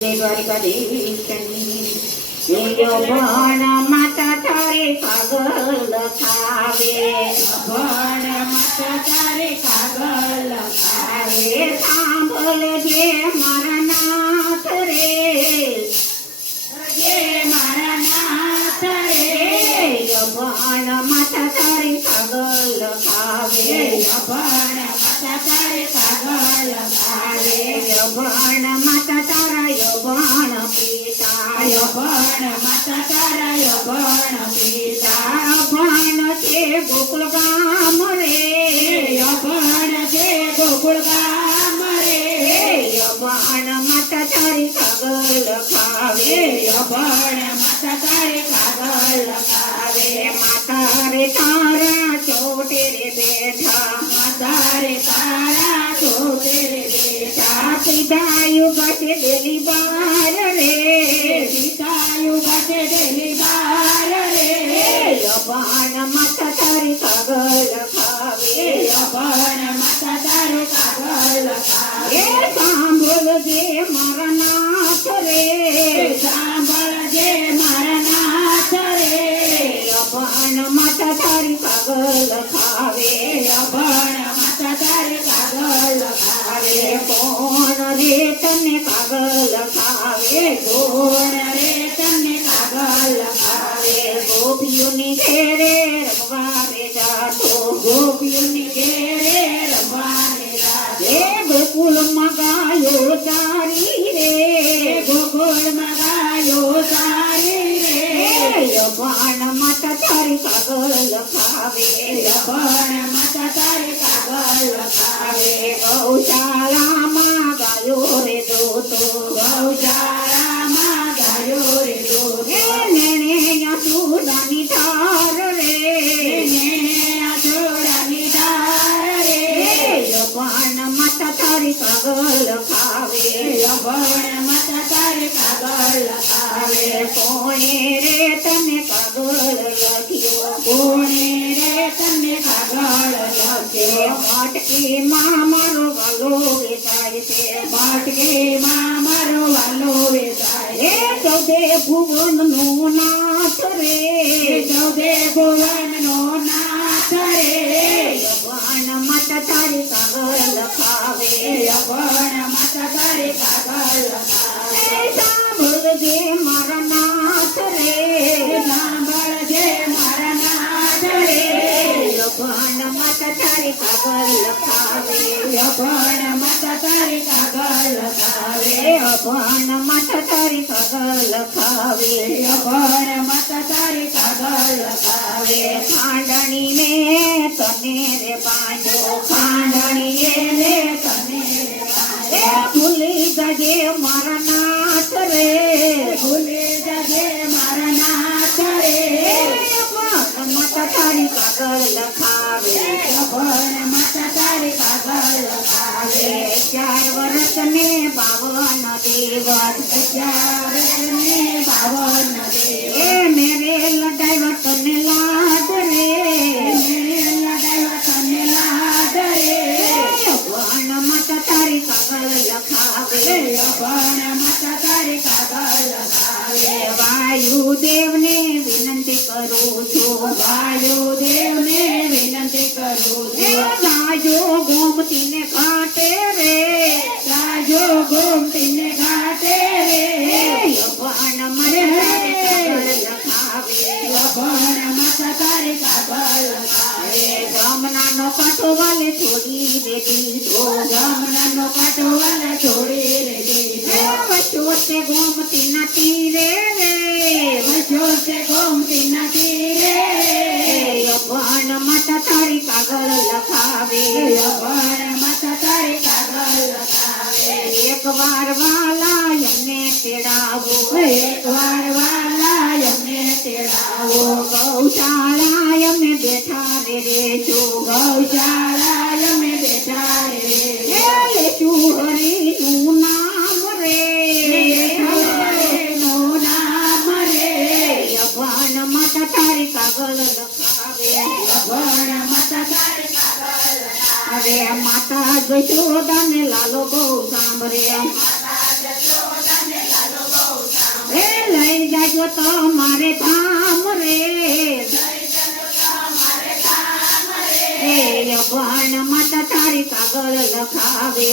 ભણ માતા તારે કાગળ લખાવે, ભણ માતા તારે કાગળ લખાવે, સાંભળજે મારા નાથ રે, મારા નાથ રે, ભણ માતા તારે કાગળ લખાવે, ભણ માતા તારે કાગળ લખાવે, ભણ માતા તારા ભણ પિતા, ભણ માતા તારા ભણ પિતા, ભણ છે ગોકુળ ગામ રે, ભણ છે ગોકુળ ગામ રે, ભણ માતા તારી કાગળ લખાવે, ભણ માતા તારે કાગળ લખાવે, માતા રે તારા ચોટે રે બેઠા, માતા રે તારા ચોટે રે બેઠા, સીધા યુગ છે દેલી બાર રે, સીતા યુગ છે દેલી બાર રે, ભણ માતા તારી કાગળ લખાવે, ભણ માતા તારે કાગળ લખાવે, સાંભળજે મારા નાથ રે, સાંભળજે મારા નાથ રે, ભણ માતા તારી કાગળ લખાવે, ભણ માતા તારે કાગળ લખાવે, કોણ રે તને કાગળ લખાવે, કોણ રે તને કાગળ લખાવે, ગોપીઓની ઘેરે રમવા રે જાતો, ગોપીઓની ઘેરે રમવા રે જાતો, ગોકુળમાં ગાયો ચારી રે, ગોકુળમાં ગાયો સારી રે, ભણ માતા તારી કાગળ લખાવે, ભણ માતા તારે કાગળ લખાવે, ગૌશાળામાં ગાયો રે દોતો, ગૌશાળામાં ગાયો રે દોતો, નેણે યશોદાની ધાર રે, ને આછોડાની ધાર રે, ભણ માતા તારી કાગળ લખાવે, ભણ માતા તારે કાગળ લખાવે, કોણે રે તને કાગળ લખ્યો, કોણે રે તને કાગળ લખ્યો, માટકીમાં મારો વાલો વેચાય છે, માટકીમાં મારો વાલો વેચાય, ચૌદે ભુવનનો નાથ રે, ચૌદે ભુવનનો નાથ રે, ભણ માતા તારી કાગળ લખાવે, ભણ માતા તારે કાગળ લખાવે, સાંભળજે મારા નાથ રે, સાંભળજે મારા નાથ રે, ભણ માતા તારી કાગળ લખાવે, ભણ માતા તારે કાગળ લખાવે, ભણ માતા તારી કાગળ લખાવે, ભણ માતા તારે કાગળ લખાવે, ખાંડણી ને તને રે બાંધો, ખાંડણીએ ને તને ભૂલી જજે મારા નાથ રે, ભૂલી જજે મારા નાથ રે, ભણ માતા તારી કાગળ લખાવે, ભણ માતા તારે કાગળ લખાવે, 4 વર્ષ ને 52 દિવસ, 4 ને 52 દિવસ, મેરે લડાઈ તને લાડ રે, લડાઈ તને લાડ રે, ભણ માતા તારી કાગળ લખાવે, ભણ માતા તારે કાગળ લખાવે, વાયુદેવને વિનંતી કરું છું, વાયુદેવને વિનંતી કરું છું, ગાજો ગોમતીને ઘાટે રે, ગાજો ગોમતીને ઘાટે રે, ભણ માતા કાગળ લખાવે, ભણ માતા તારે કાગળ લખાવે, જમનાનો કાંઠો વાલે છોડી દે દીધો, જમનાનો કાંઠો વાલે છોડી રે દીધો, વચ્ચે ગોમતીના તીરે રે, વચ્ચે ગોમતીના તીરે રે, ભણ માતા તારી કાગળ લખાવે, ભણ માતા તારે કાગળ લખાવે, એકવાર વાલા એમને તેડાવો, એકવાર વાલા એમને તેડાવો, ગૌશાળા અમે બેઠા રે રેશું, ગૌશાળા અમે બેઠા રે લેશું હરિનું નામ રે, હરિનું નામ રે, ભણ માતા તારી કાગળ લખાવે, ભણ માતા તારે કાગળ લખાવે, હવે માતા જશોદા ને લાલો બહુ સાંભળે, માતા જશોદા ને એ લઈ જાજો તમારે ધામ રે એ અભણ માતા તારી કાગળ લખાવે